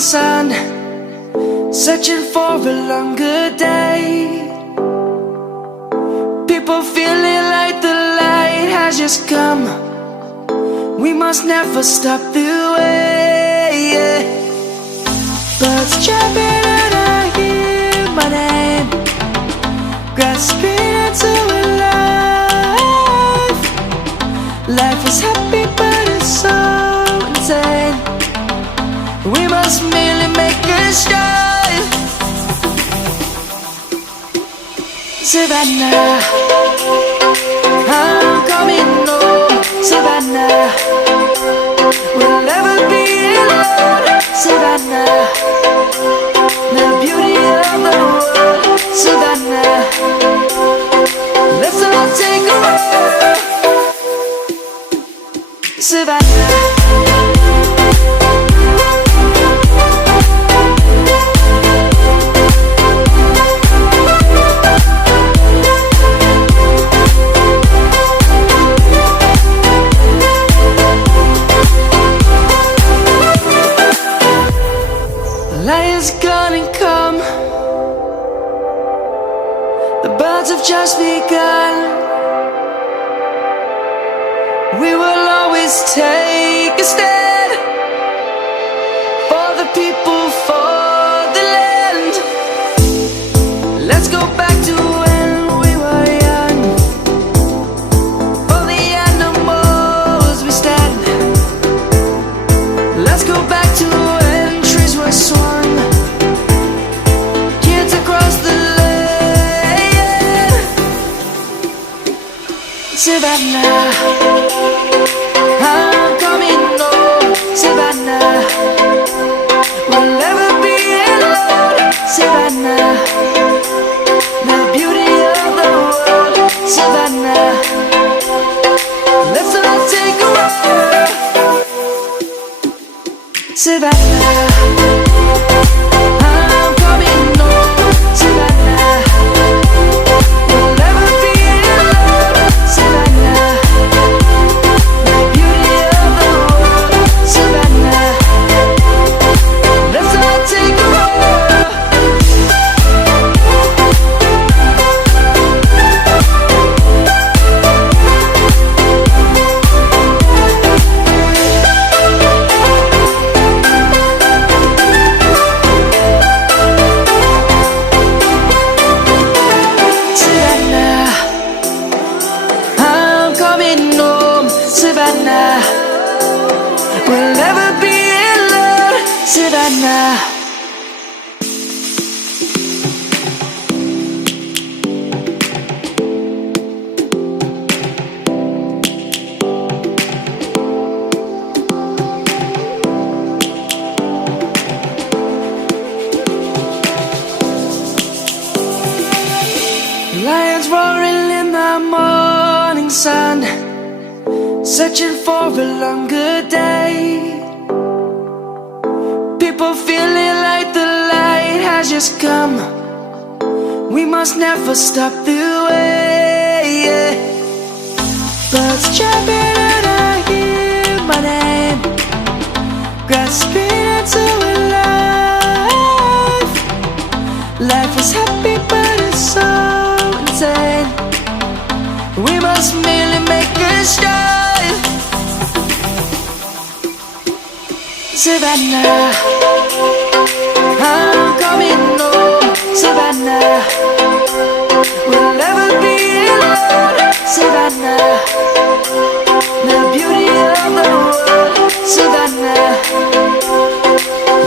sun, searching for a longer day. People feeling like the light has just come. We must never stop the way, yeah. Birds chirping and I hear my name, grasping into a life. Life is happy but it's so insane. We must merely make a start. Savannah, I'm coming home. Savannah, we'll never be alone. Savannah, the beauty of the world. Savannah, let's all take a walk. Savannah. Lion's gonna come. The birds have just begun. We will always take a stand for the people, for the land. Let's go back to when we were young. For the animals we stand. Let's go back to when trees were swung. Kids across the land. Savannah, I'm coming home. Savannah, we'll never be alone. Savannah, the beauty of the world. Savannah, let's all take a walk. Savannah, I'm coming home. Savannah, we'll never be alone. Savannah, the beauty of the world. Savannah, let's all take a walk. Savannah, I'm coming home. Savannah, we'll never be alone. Savannah. Lions roaring in the morning sun, searching for a longer day. People feeling like the light has just come. We must never stop the way, yeah. Birds chirping and I hear my name, grasping into a life. Life is happy but it's so insane. We must merely make a start. Savannah, I'm coming home. Savannah, we'll never be alone. Savannah, the beauty of the world. Savannah,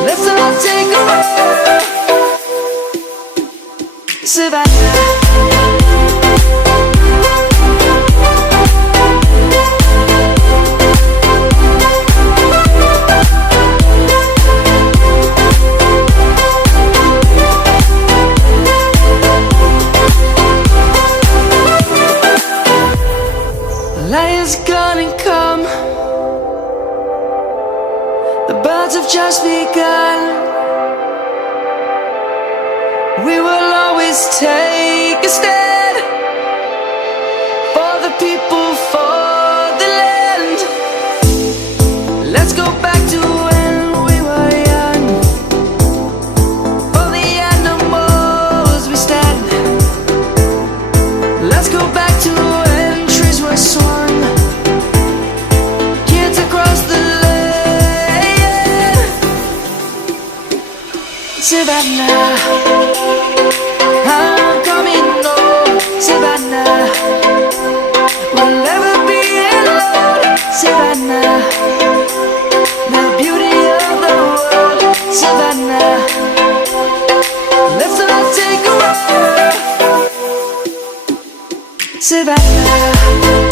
let's all take a walk. Savannah. Lion's gonna come. The birds have just begun. We will always take a stand for the people, for the land. Let's go back to when we were young. Savannah, I'm coming home, Savannah. We'll never be alone, Savannah. The beauty of the world, Savannah. Let's all take a walk, Savannah.